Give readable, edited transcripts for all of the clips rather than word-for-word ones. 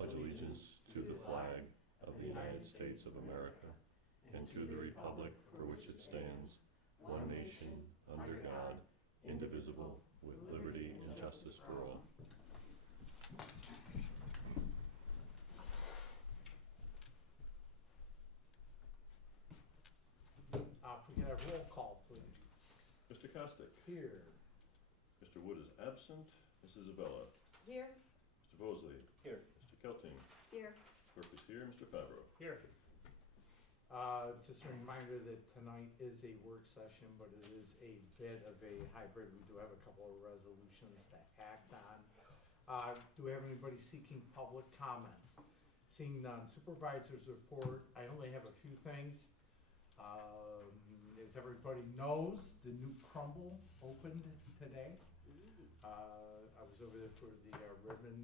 pledge allegiance to the flag of the United States of America and to the republic for which it stands, one nation, under God, indivisible, with liberty and justice for all. If we can have roll call, please. Mr. Costick. Here. Mr. Wood is absent. Mrs. Isabella. Here. Mr. Bosley. Here. Mr. Kelting. Here. Clerk is here. Mr. Favreau. Here. Just a reminder that tonight is a work session, but it is a bit of a hybrid. We do have a couple of resolutions to act on. Do we have anybody seeking public comments? Seeing none. Supervisor's report, I only have a few things. As everybody knows, the new Crumble opened today. I was over there for the ribbon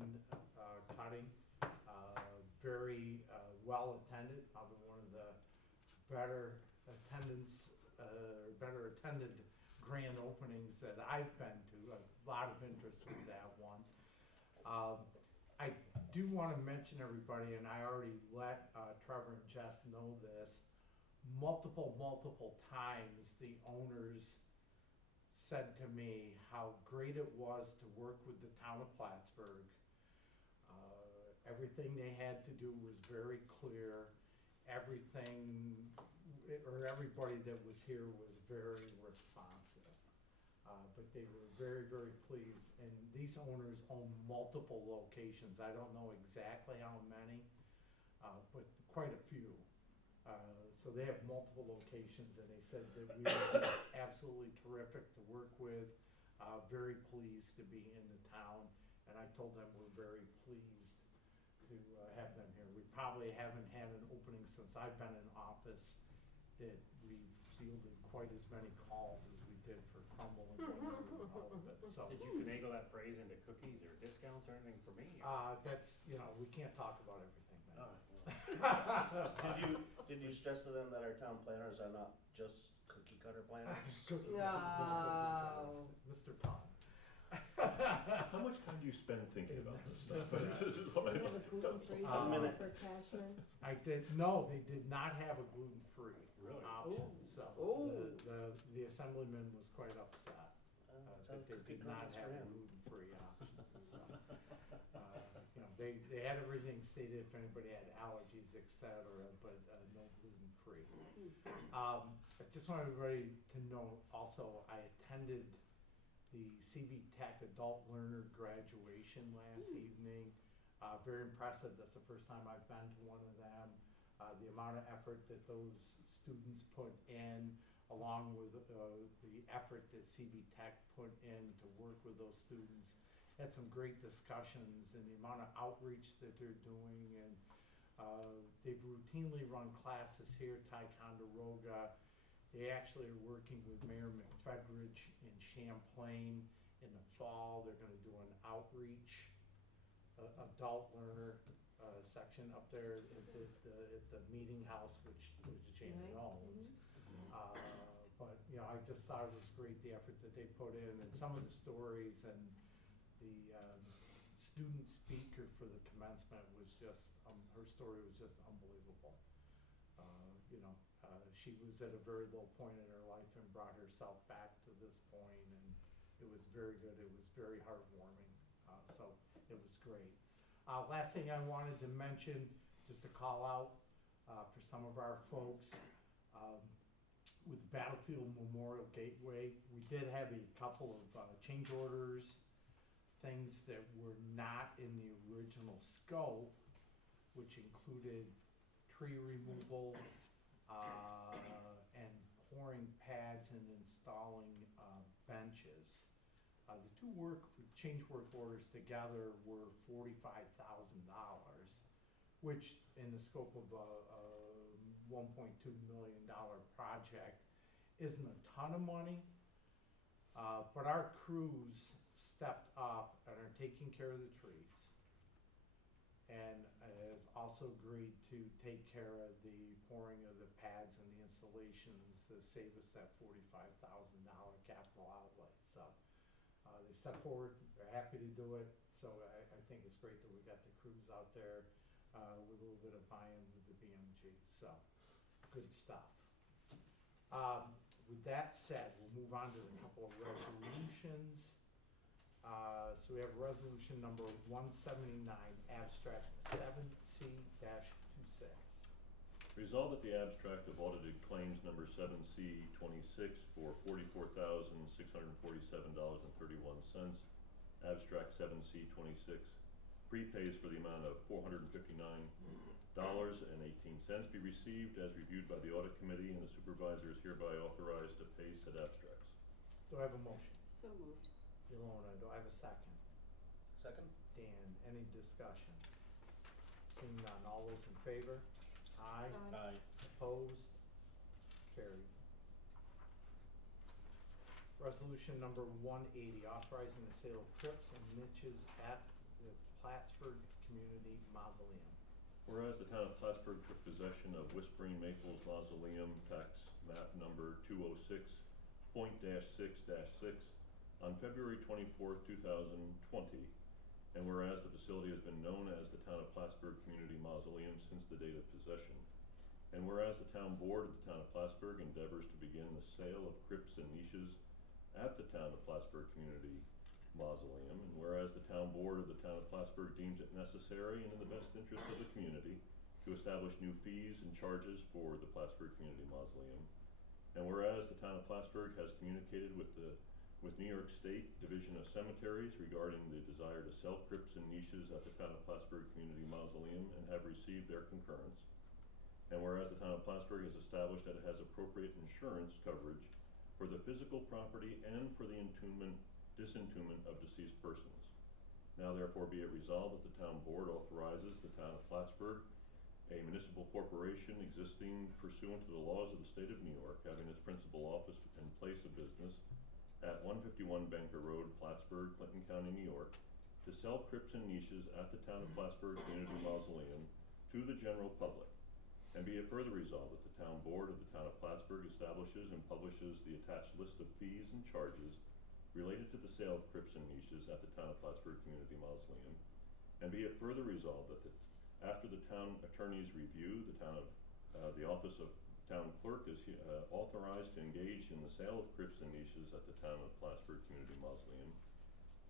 cutting. Very well attended, probably one of the better attended grand openings that I've been to. A lot of interest with that one. I do want to mention everybody, and I already let Trevor and Jess know this, multiple times the owners said to me how great it was to work with the town of Plattsburgh. Everything they had to do was very clear. Everything, or everybody that was here was very responsive. But they were very pleased. And these owners own multiple locations. I don't know exactly how many, but quite a few. So they have multiple locations, and they said that we were absolutely terrific to work with, very pleased to be in the town, and I told them we're very pleased to have them here. We probably haven't had an opening since I've been in office that we've fielded quite as many calls as we did for Crumble and all of it. So Did you finagle that praise into cookies or discounts or anything for me? that's, we can't talk about everything, man. Did you stress to them that our town planners are not just cookie cutter planners? No. Mr. Todd. How much time do you spend thinking about this stuff? This is what Do you have a gluten-free A box minute. for Cashman? No, they did not have a gluten-free Really? option, Ooh. so Ooh. the assemblyman was quite upset. Sounds That they cookie did not cookies for have a him. gluten-free option, so. They had everything stated if anybody had allergies, et cetera, but no gluten-free. I just want everybody to know also, I attended the CV Tech Adult Learner graduation last evening. Very impressive. That's the first time I've been to one of them. The amount of effort that those students put in, along with the effort that CV Tech put in to work with those students. Had some great discussions, and the amount of outreach that they're doing, and they've routinely run classes here at Ticonderoga. They actually are working with Mayor McFedridge in Champlain in the fall. They're gonna do an outreach, adult learner section up there at the meeting house, which Jamie Nice. owns. But, I just thought it was great, the effort that they put in, and some of the stories, and the student speaker for the commencement was just, her story was just unbelievable. She was at a very low point in her life and brought herself back to this point, and it was very good. It was very heartwarming, so it was great. Last thing I wanted to mention, just to call out for some of our folks, with Battlefield Memorial Gateway, we did have a couple of change orders, things that were not in the original scope, which included tree removal, and pouring pads and installing benches. The two change work orders together were $45,000, which in the scope of a $1.2 million project isn't a ton of money. But our crews stepped up and are taking care of the trees. And have also agreed to take care of the pouring of the pads and the installations to save us that $45,000 capital outlay. So they stepped forward, they're happy to do it, So I think it's great that we got the crews out there, with a little bit of buy-in with the BMG, so, good stuff. With that said, we'll move on to a couple of resolutions. So we have resolution number 179, abstract 7C-26. Resolved that the abstract of audited claims number 7C26 for $44,647.31, abstract 7C26 prepays for the amount of $459.18 be received as reviewed by the audit committee, and the supervisor is hereby authorized to pay said abstracts. Do I have a motion? So moved. Ilona, do I have a second? Second? Dan, any discussion? Seeing none, all those in favor? Aye. Aye. Opposed? Carried. Resolution number 180, authorizing the sale of crypts and niches at the Plattsburgh Community Mausoleum. Whereas the town of Plattsburgh took possession of Whispering Maples Mausoleum, tax map number 206.-6-6 on February 24th, 2020, and whereas the facility has been known as the town of Plattsburgh Community Mausoleum since the date of possession, and whereas the town board of the town of Plattsburgh endeavors to begin the sale of crypts and niches at the town of Plattsburgh Community Mausoleum, and whereas the town board of the town of Plattsburgh deems it necessary and in the best interest of the community to establish new fees and charges for the Plattsburgh Community Mausoleum, and whereas the town of Plattsburgh has communicated with New York State Division of Cemeteries regarding the desire to sell crypts and niches at the town of Plattsburgh Community Mausoleum and have received their concurrence, and whereas the town of Plattsburgh has established that it has appropriate insurance coverage for the physical property and for the disentombment of deceased persons. Now therefore be it resolved that the town board authorizes the town of Plattsburgh, a municipal corporation existing pursuant to the laws of the state of New York, having its principal office and place of business at 151 Banker Road, Plattsburgh, Clinton County, New York, to sell crypts and niches at the town of Plattsburgh Community Mausoleum to the general public. And be it further resolved that the town board of the town of Plattsburgh establishes and publishes the attached list of fees and charges related to the sale of crypts and niches at the town of Plattsburgh Community Mausoleum. And be it further resolved that after the town attorney's review, the office of town clerk is authorized to engage in the sale of crypts and niches at the town of Plattsburgh Community Mausoleum.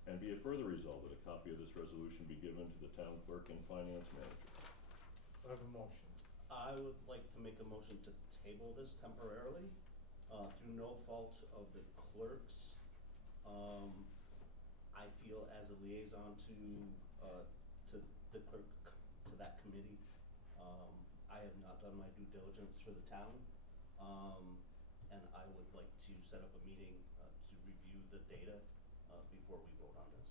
And be it further resolved that a copy of this resolution be given to the town clerk and finance manager. Do I have a motion? I would like to make a motion to table this temporarily, through no fault of the clerks. I feel as a liaison to the clerk, to that committee, I have not done my due diligence for the town, and I would like to set up a meeting to review the data before we vote on this.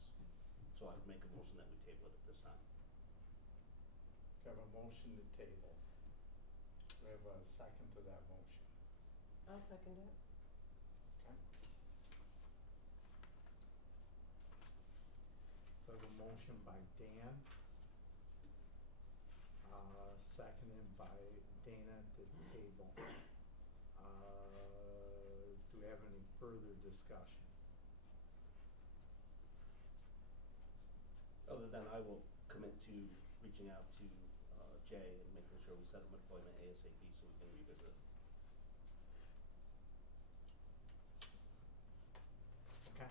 So I'd make a motion that we table it at this time. Do I have a motion to table? Do I have a second to that motion? I'll second it. Okay. So I have a motion by Dan, seconded by Dana to table. Do we have any further discussion? Other than I will commit to reaching out to Jay and making sure we set up an appointment ASAP so we can revisit it. Okay.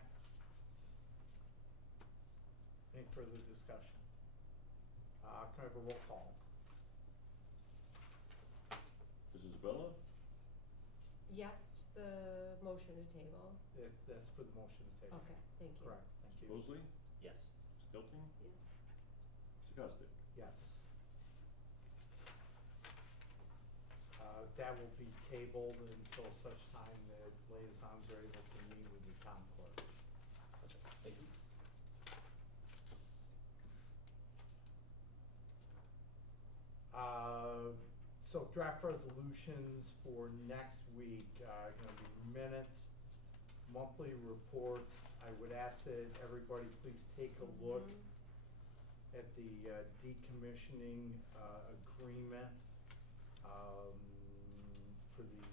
Any further discussion? Can I have a roll call? Mrs. Bella? Yes, to the motion to table. That's for the motion to table. Okay, thank you. Correct, thank you. Mosley? Yes. Skelton? Yes. Stochastic? Yes. That will be tabled until such time that liaisons are able to meet with the town clerk. Thank you. So draft resolutions for next week are gonna be minutes, monthly reports. I would ask that everybody please take a look Mhm. at the decommissioning agreement for the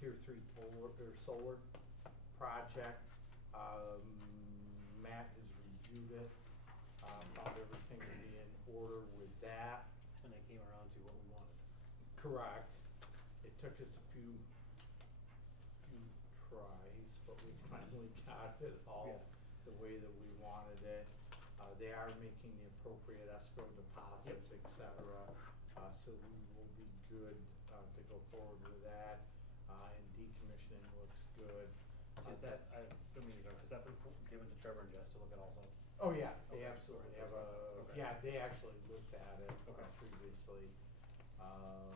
Tier 3 solar project. Matt has reviewed it. everything to be in order with that. And they came around to what we wanted. Correct. It took us a few tries, but we finally got it all the way that we wanted it. They are making the appropriate escrow deposits, et cetera, so we will be good to go forward with that. And decommissioning looks good. Is that, I don't mean to go, has that been given to Trevor and Jess to look at also? Oh, yeah, they Okay, absolutely alright, have a, that's fine. Okay. yeah, they actually looked at it Okay. previously.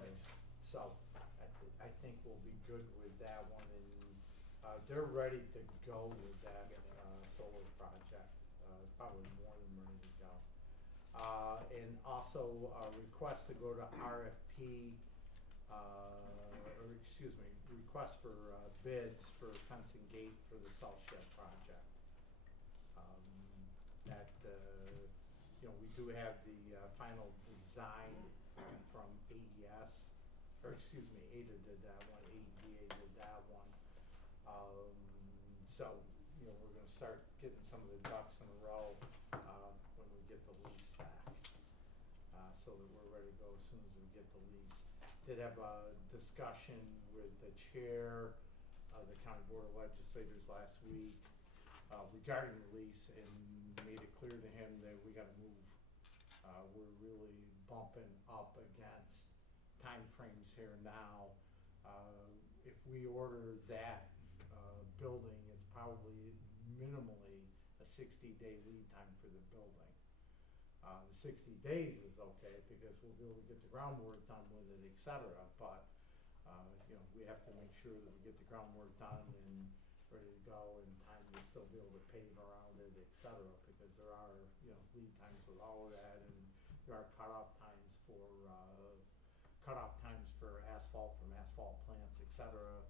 Thanks. So I think we'll be good with that one, and they're ready to go with that solar project, probably more than ready to go. And also a request to go to RFP, or excuse me, request for bids for fencing gate for the South Shed project. That, you know, we do have the final design from AES, or excuse me, ADA did that one, AEDA did that one. So, you know, we're gonna start getting some of the ducks in a row, when we get the lease back. So that we're ready to go as soon as we get the lease. Did have a discussion with the chair of the County Board of Legislators last week, regarding the lease, and made it clear to him that we gotta move. We're really bumping up against timeframes here now. If we order that building, it's probably minimally a 60-day lead time for the building. The 60 days is okay because we'll be able to get the groundwork done with it, et cetera, but you know, we have to make sure that we get the groundwork done and ready to go in time to still be able to pave around it, et cetera, because there are, you know, lead times with all of that, and there are cutoff times for asphalt from asphalt plants, et cetera.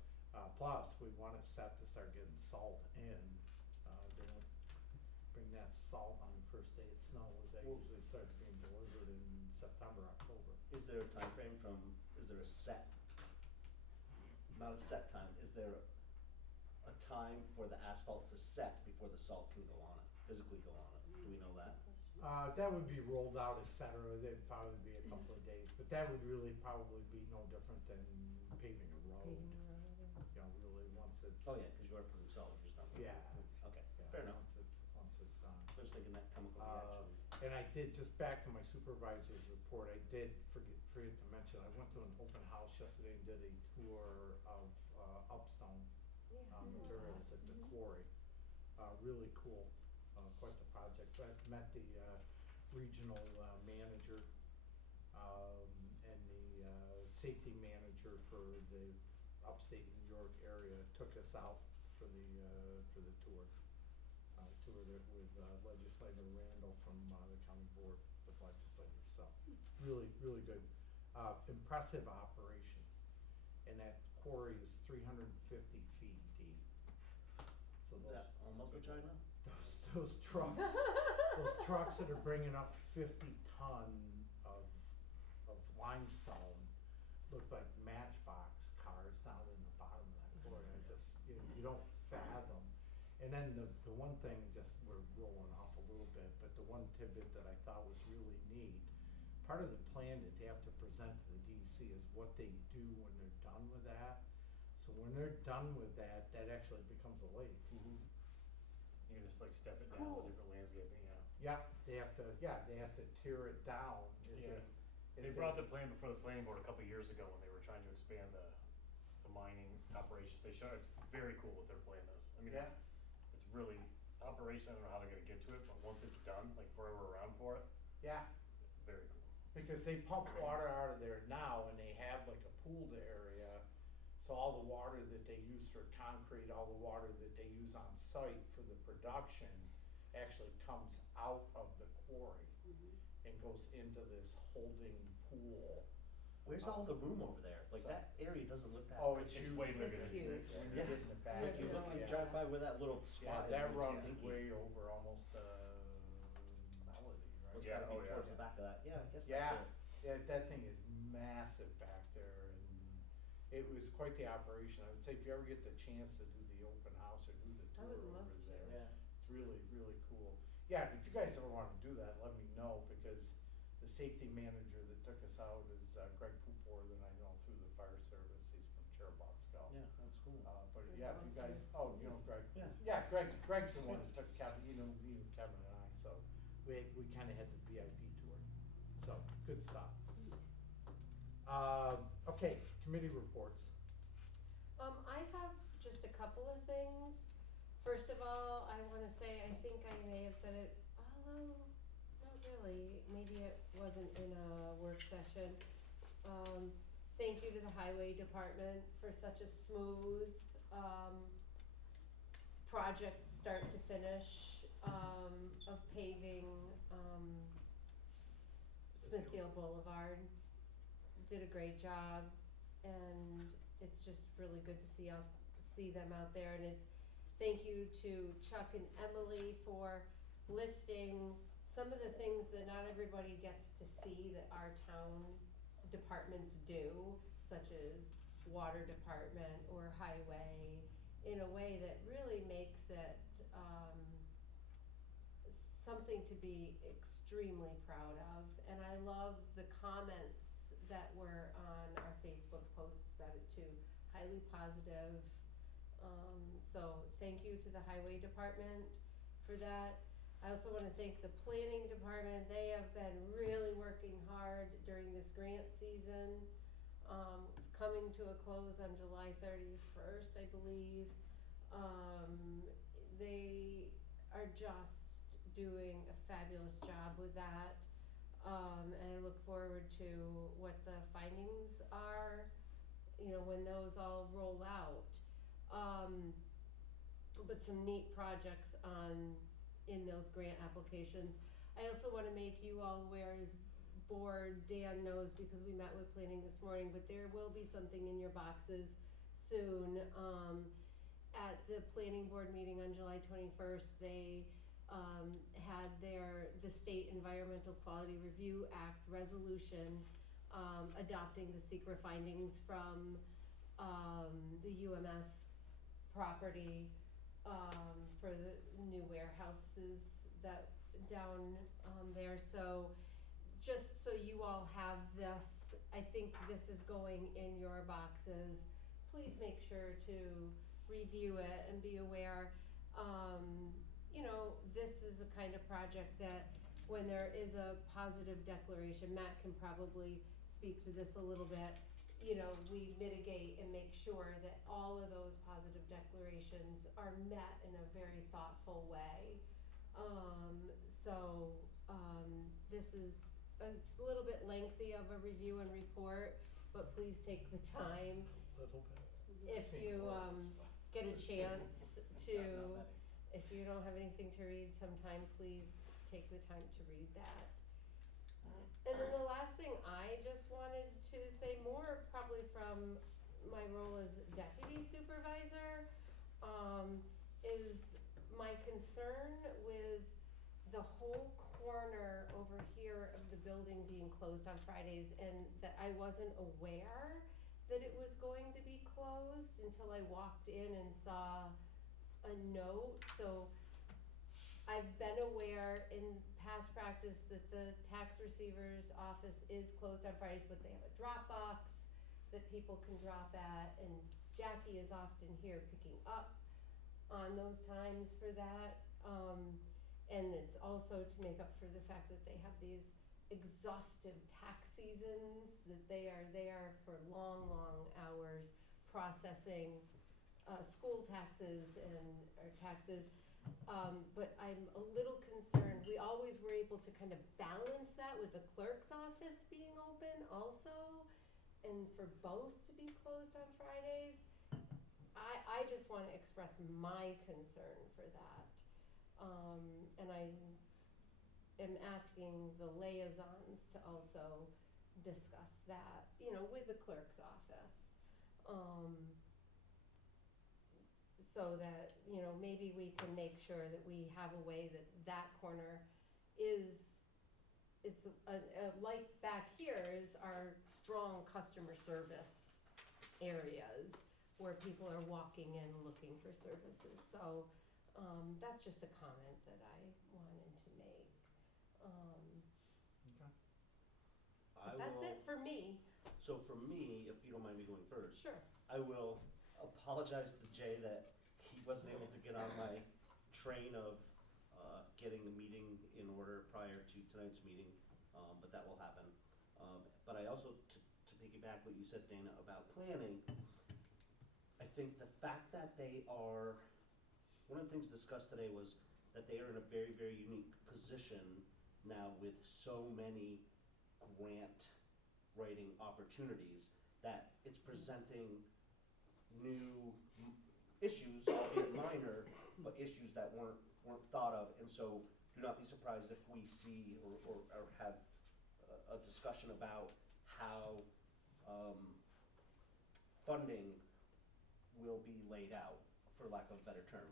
Plus, we want it set to start getting salt in. They don't bring that salt on the first day it snows. That usually starts being delivered in September, October. Is there a time frame from, is there a set, not a set time, is there a time for the asphalt to set before the salt can go on it, physically go on it? Do we know that? That would be rolled out, et cetera. That'd probably be a couple of days, but that would really probably be no different than paving a road. You know, really, once it's. Oh, yeah, because you are putting salt, you're just not. Yeah. Okay, Yeah, fair enough. Once it's done. I was thinking that chemical reaction. And I did, just back to my supervisor's report, I did forget to mention, I went to an open house yesterday and did a tour of Upstone materials at the quarry. Really cool, quite the project. I met the regional manager and the safety manager for the upstate New York area. Took us out for the tour. Toured it with Legislator Randall from the County Board of Legislators. So really, really good. Impressive operation. And that quarry is 350 feet deep. So Is that almost China? those trucks that are bringing up 50 ton of limestone look like matchbox cars down in the bottom of that quarry. I just, you don't fathom. And then the one thing, just we're rolling off a little bit, but the one tidbit that I thought was really neat, part of the plan that they have to present to the DEC is what they do when they're done with that. So when they're done with that, that actually becomes a lake. Mm-hmm. You can just like step it down with different landscaping, Yeah, they have to tear it down. They brought the plan before the planning board a couple of years ago when they were trying to expand the mining operations. They showed, it's very cool what their plan is. I mean, Yeah. it's really, operation, I don't know how they're gonna get to it, but once it's done, like forever around for it, Yeah, very cool. because they pump water out of there now and they have like a pooled area. So all the water that they use for concrete, all the water that they use on site for the production actually comes out of the quarry and goes into this holding pool. Where's all the room over there? Like, that area doesn't look that. Oh, big. it's It's huge. way bigger It's than you huge. think. When Yeah. you get in the back. Like, you look, you yeah. drive by where that little Yeah, spot is. that and it's runs dinky. way over almost Melody, right? It's Yeah, gotta be oh, yeah. towards the back of that. Yeah, I guess Yeah, that's it. yeah, that thing is massive back there, and it was quite the operation. I would say if you ever get the chance to do the open house or do the I tour would love over to. there, Yeah. it's really, really cool. Yeah, if you guys ever wanna do that, let me know. know, because the safety manager that took us out is Greg Pupor, that I know through the fire service. He's from Cherubusco. Yeah, that's cool. But yeah, if you guys, oh, you know Greg? Yes. Yeah, Greg's the one that took Kevin, you know Kevin and I, so we kind of had the VIP tour. So, good stuff. Okay, committee reports. I have just a couple of things. First of all, I wanna say, I think I may have said it, although, not really, maybe it wasn't in a work session. Thank you to the highway department for such a smooth, project start to finish, of paving, Smithfield Boulevard. Did a great job, and it's just really good to see them out there, and it's, thank you to Chuck and Emily for lifting some of the things that not everybody gets to see that our town departments do, such as water department or highway, in a way that really makes it, something to be extremely proud of. And I love the comments that were on our Facebook posts about it too, highly positive. So thank you to the highway department for that. I also want to thank the planning department. They have been really working hard during this grant season. It's coming to a close on July 31st, I believe. They are just doing a fabulous job with that. And I look forward to what the findings are, you know, when those all roll out. But some neat projects in those grant applications. I also want to make you all aware, as board Dan knows because we met with planning this morning, but there will be something in your boxes soon. At the planning board meeting on July 21st, they had the State Environmental Quality Review Act resolution adopting the secret findings from the UMS property for the new warehouses that down there. So just so you all have this, I think this is going in your boxes. Please make sure to review it and be aware. You know, this is a kind of project that when there is a positive declaration, Matt can probably speak to this a little bit, you know, we mitigate and make sure that all of those positive declarations are met in a very thoughtful way. This is a little bit lengthy of a review and report, but please take the time. A little bit. If you get a chance to, if you don't have anything to read sometime, please take the time to read that. And then the last thing I just wanted to say, more probably from my role as deputy supervisor, is my concern with the whole corner over here of the building being closed on Fridays, and that I wasn't aware that it was going to be closed until I walked in and saw a note. So I've been aware in past practice that the tax receiver's office is closed on Fridays, but they have a drop box that people can drop at, and Jackie is often here picking up on those times for that. And it's also to make up for the fact that they have these exhaustive tax seasons, that they are there for long, long hours processing school taxes or taxes. But I'm a little concerned. We always were able to kind of balance that with the clerk's office being open also, and for both to be closed on Fridays. I just want to express my concern for that. And I am asking the liaisons to also discuss that, you know, with the clerk's office. So that, you know, maybe we can make sure that we have a way that that corner it's like back here is our strong customer service areas where people are walking in looking for services. So that's just a comment that I wanted to make. So for me, if you don't mind me going first, Sure. I will apologize to Jay that he wasn't able to get on my train of getting the meeting in order prior to tonight's meeting, but that will happen. But I also, to piggyback what you said, Dana, about planning, I think the fact that they are, one of the things discussed today was that they are in a very, very unique position now with so many grant writing opportunities that it's presenting new issues, albeit minor, but issues that weren't thought of. And so do not be surprised if we see or have a discussion about how funding will be laid out, for lack of a better term.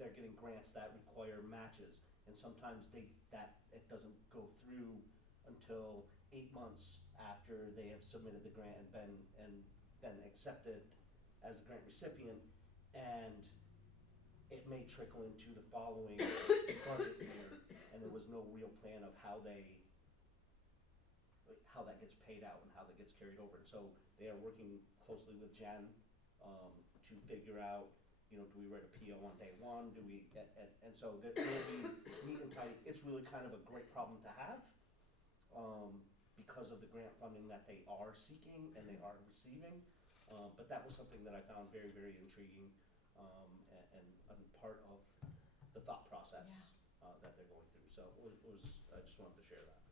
They're getting grants that require matches, and sometimes that it doesn't go through until 8 months after they have submitted the grant and been accepted as a grant recipient, and it may trickle into the following budget year, and there was no real plan of how that gets paid out and how that gets carried over. And so they are working closely with Jen to figure out, do we write a PO on day one? Do we, and so there will be neat and tidy. It's really kind of a great problem to have because of the grant funding that they are seeking and they are receiving. But that was something that I found very, very intriguing and part of the thought process that they're going through. So I just wanted to share that.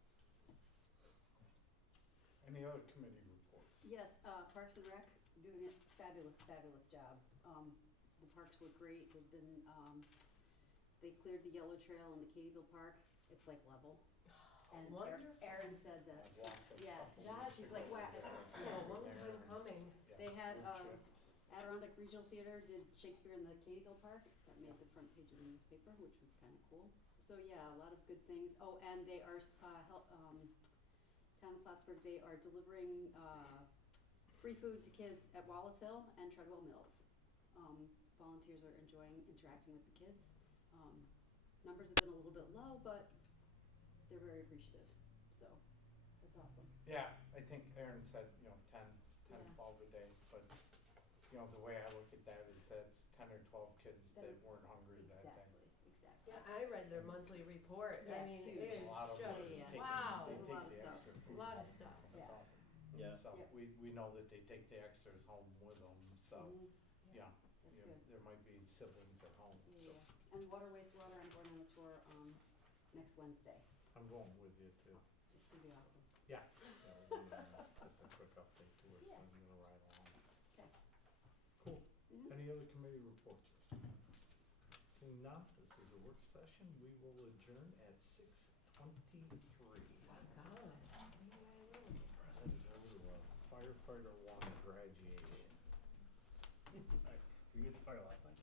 Any other committee reports? Yes, Parks and Rec doing a fabulous, fabulous job. The parks look great. They've been, they cleared the yellow trail in the Katyville Park. It's like level. And Wonderful. Erin said that, I've walked a yeah, couple that- of she's like, wow. A long time coming. Yeah, They had, wood chips. Adirondack Regional Theater did Shakespeare in the Katyville Park. That made the front page of the newspaper, which was kind of cool. So yeah, a lot of good things. Oh, and they are, Town of Plattsburgh, they are delivering free food to kids at Wallace Hill and Treadwell Mills. Volunteers are enjoying interacting with the kids. Numbers have been a little bit low, but they're very appreciative. So that's awesome. Yeah, I think Aaron said, 10, Yeah. 12 a day, but, the way I look at that is that's 10 or 12 kids that weren't hungry that day. Exactly. Yeah, I read their monthly report. Yeah, I mean, it's it huge. is A lot of just, them Yeah, yeah. wow. There's a lot of the stuff. extra A food lot of home. stuff. That's Yeah. awesome. Yeah. So Yep. we know that they take the extras home with them, so, Mhm. yeah, That's you- good. there might be siblings at home, so. Yeah. And water, wastewater, I'm going on a tour next Wednesday. I'm going with you too. It's gonna be awesome. Yeah. That'll be, just a quick update to us, Yeah. so I'm gonna ride along. Okay. Cool. Mhm. Any other committee reports? Seeing none, this is a work session. We will adjourn at 6:23. Oh, God. Firefighter one graduation. Were you at the fire last night?